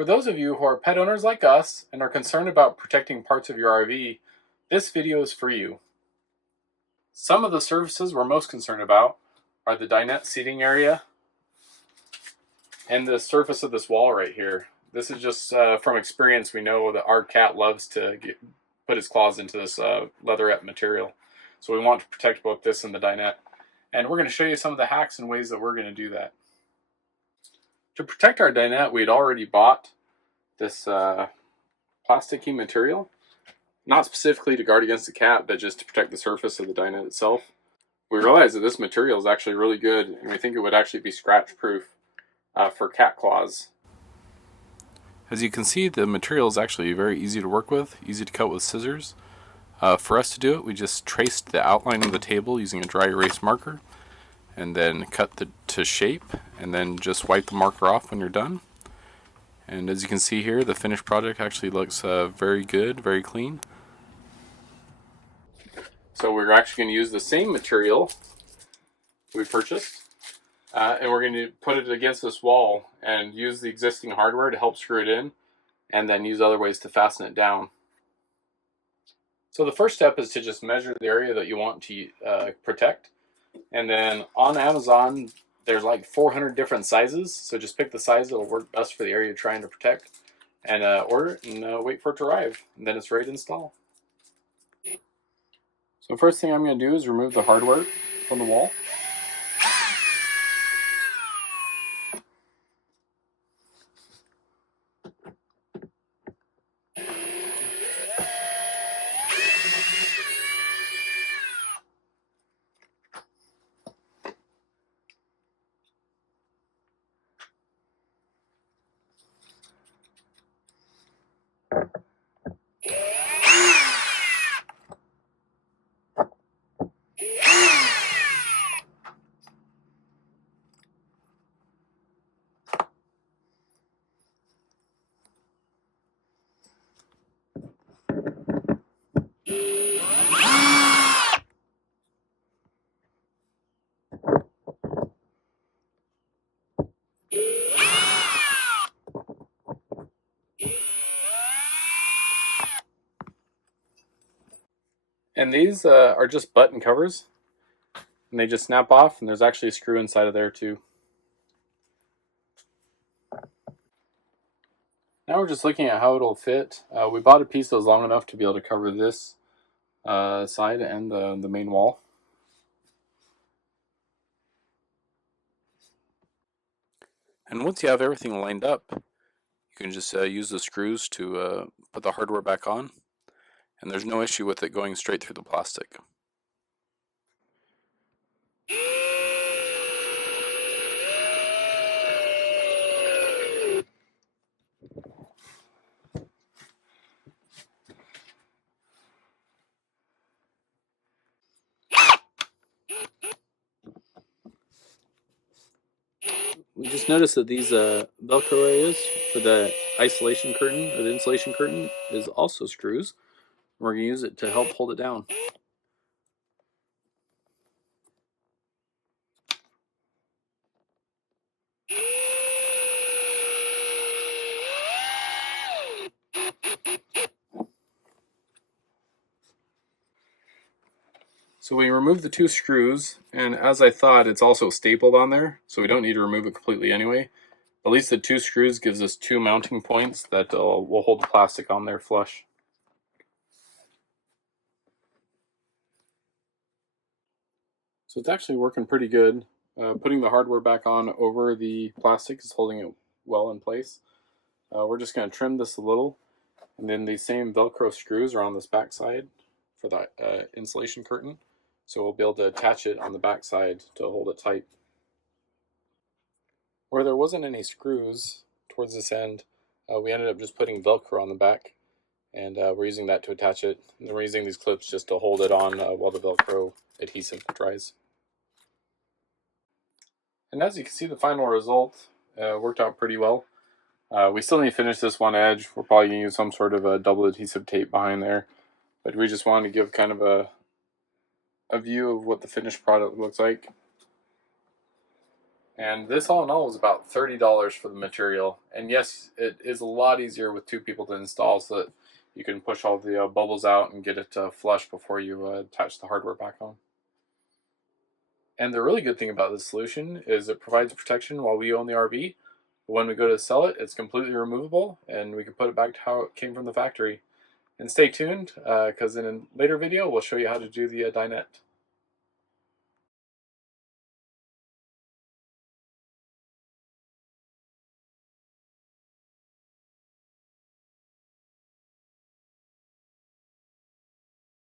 For those of you who are pet owners like us and are concerned about protecting parts of your RV, this video is for you. Some of the surfaces we're most concerned about are the dinette seating area and the surface of this wall right here. This is just from experience. We know that our cat loves to put his claws into this leatherette material. So we want to protect both this and the dinette. And we're going to show you some of the hacks and ways that we're going to do that. To protect our dinette, we'd already bought this plasticky material, not specifically to guard against the cat, but just to protect the surface of the dinette itself. We realized that this material is actually really good, and we think it would actually be scratch proof for cat claws. As you can see, the material is actually very easy to work with, easy to cut with scissors. For us to do it, we just traced the outline of the table using a dry erase marker, and then cut to shape, and then just wipe the marker off when you're done. And as you can see here, the finished project actually looks very good, very clean. So we're actually going to use the same material we purchased, and we're going to put it against this wall and use the existing hardware to help screw it in, and then use other ways to fasten it down. So the first step is to just measure the area that you want to protect. And then on Amazon, there's like 400 different sizes. So just pick the size that will work best for the area you're trying to protect, and order it and wait for it to arrive. And then it's ready to install. So first thing I'm going to do is remove the hardware from the wall. And these are just button covers, and they just snap off, and there's actually a screw inside of there too. Now we're just looking at how it'll fit. We bought a piece that was long enough to be able to cover this side and the main wall. And once you have everything lined up, you can just use the screws to put the hardware back on, and there's no issue with it going straight through the plastic. We just noticed that these Velcro areas for the isolation curtain or the insulation curtain is also screws. We're going to use it to help hold it down. So we remove the two screws, and as I thought, it's also stapled on there, so we don't need to remove it completely anyway. At least the two screws gives us two mounting points that will hold the plastic on there flush. So it's actually working pretty good. Putting the hardware back on over the plastic is holding it well in place. We're just going to trim this a little, and then these same Velcro screws are on this back side for the insulation curtain. So we'll be able to attach it on the back side to hold it tight. Where there wasn't any screws towards this end, we ended up just putting Velcro on the back, and we're using that to attach it. And then we're using these clips just to hold it on while the Velcro adhesive dries. And as you can see, the final result worked out pretty well. We still need to finish this one edge. We're probably going to use some sort of a double adhesive tape behind there, but we just wanted to give kind of a view of what the finished product looks like. And this all in all was about $30 for the material. And yes, it is a lot easier with 2 people to install, so that you can push all the bubbles out and get it flush before you attach the hardware back on. And the really good thing about this solution is it provides protection while we own the RV. But when we go to sell it, it's completely removable and we can put it back to how it came from the factory. And stay tuned, because in a later video we'll show you how to do the dinette.